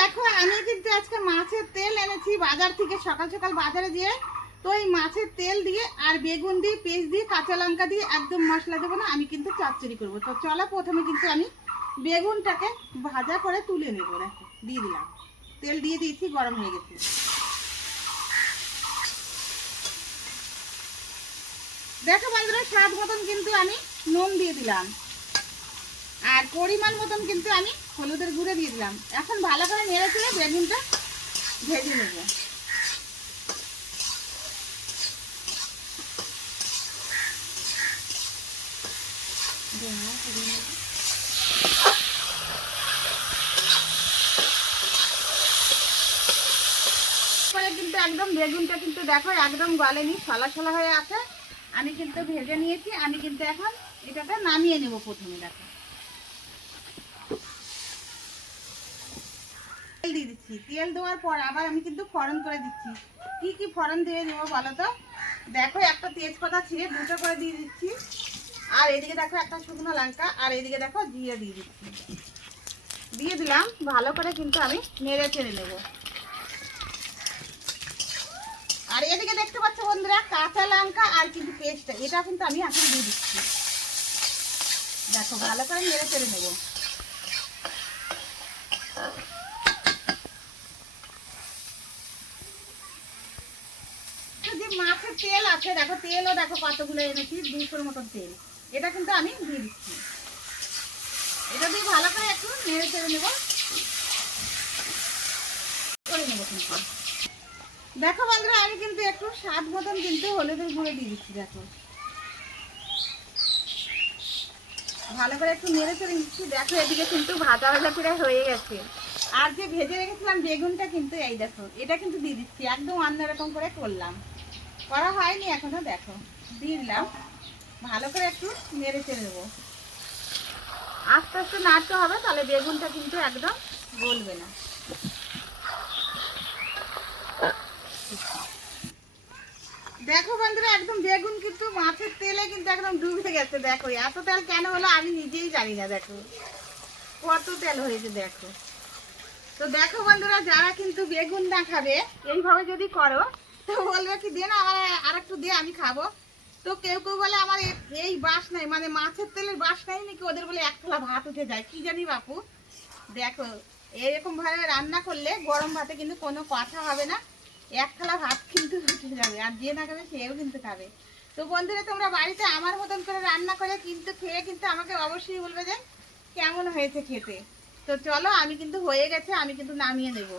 দেখো আমি কিন্তু আজকে মাছের তেল এনেছি বাজার থেকে, সকাল সকাল বাজারে দিয়ে। তো এই মাছের তেল দিয়ে আর বেগুন দিয়ে পেঁয়াজ দিয়ে কাঁচা লঙ্কা দিয়ে একদম মশলা দেবো না, আমি কিন্তু চচ্চড়ি করবো। তো চলো প্রথমে কিন্তু আমি বেগুনটাকে ভাজা করে তুলে নেবো। দেখো দিয়ে দিলাম, তেল দিয়ে দিয়েছি, গরম হয়ে গেছে। দেখো বন্ধুরা, স্বাদ মতন কিন্তু আমি নুন দিয়ে দিলাম, আর পরিমাণ মতন কিন্তু আমি হলুদের গুঁড়ো দিয়ে দিলাম। এখন ভালো করে নেড়ে চেড়ে বেগুনটা ভেজে নেব। কিন্তু একদম বেগুনটা কিন্তু দেখো একদম গলেনি, ছলা ছলা হয়ে আছে। আমি কিন্তু ভেজে নিয়েছি। আমি কিন্তু এখন এটাকে নামিয়ে নেব। প্রথমে দেখো তেল দিয়ে দিচ্ছি। তেল দেওয়ার পর আবার আমি কিন্তু ফোড়ন করে দিচ্ছি। কি কি ফোড়ন দিয়ে দেবো বলো তো? দেখো একটা তেজপাতা ছিঁড়ে দুটো করে দিয়ে দিচ্ছি, আর এদিকে দেখো একটা শুকনো লঙ্কা, আর এদিকে দেখো জিরে দিয়ে দিচ্ছি। দিয়ে দিলাম, ভালো করে কিন্তু আমি নেড়ে চেড়ে নেব। আর এদিকে দেখতে পাচ্ছ বন্ধুরা, কাঁচা লঙ্কা আর কিন্তু পেস্টটা, এটা কিন্তু আমি এখন দিয়ে দিচ্ছি। দেখো ভালো করে নেড়ে চেড়ে নেব। যে মাছের তেল আছে দেখো, তেলও দেখো কতগুলো এনেছি, 200-র মতন তেল। এটা কিন্তু আমি দিয়ে দিচ্ছি। এটা দিয়ে ভালো করে একটু নেড়ে চেড়ে নেব করে নেবো কিন্তু। দেখো বন্ধুরা, আমি কিন্তু একটু স্বাদ মতন কিন্তু হলুদের গুঁড়ো দিয়ে দিচ্ছি। দেখো ভালো করে একটু নেড়ে চেড়ে নিচ্ছি। দেখো এদিকে কিন্তু ভাজা ভাজা করে হয়ে গেছে। আর যে ভেজে রেখেছিলাম বেগুনটা কিন্তু এই দেখো, এটা কিন্তু দিয়ে দিচ্ছি। একদম অন্যরকম করে করলাম, করা হয়নি এখনো। দেখো দিয়ে দিলাম, ভালো করে একটু নেড়ে চেড়ে নেবো। আস্তে আস্তে নাড়তে হবে, তাহলে বেগুনটা কিন্তু একদম গলবে না। দেখো বন্ধুরা, একদম বেগুন কিন্তু মাছের তেলে কিন্তু একদম ডুবে গেছে। দেখো এত তেল কেন হলো আমি নিজেই জানি না। দেখো কত তেল হয়েছে দেখো। তো দেখো বন্ধুরা, যারা কিন্তু বেগুন না খাবে এইভাবে যদি করো, তো বলবে কি দিয়ে না আমার আর একটু দিয়ে আমি খাবো। তো কেউ কেউ বলে আমার এই বাস নাই, মানে মাছের তেলের বাস নাই নাকি, ওদের বলে এক থালা ভাত উঠে যায়, কি জানি বাপু। দেখো এরকম ভাবে রান্না করলে গরম ভাতে কিন্তু কোনো কথা হবে না, এক থালা ভাত কিন্তু উঠে যাবে। আর যে না খাবে সেও কিন্তু খাবে। তো বন্ধুরা, তোমরা বাড়িতে আমার মতন করে রান্না করে কিন্তু খেয়ে কিন্তু আমাকে অবশ্যই বলবে যে কেমন হয়েছে খেতে। তো চলো, আমি কিন্তু হয়ে গেছে, আমি কিন্তু নামিয়ে নেব।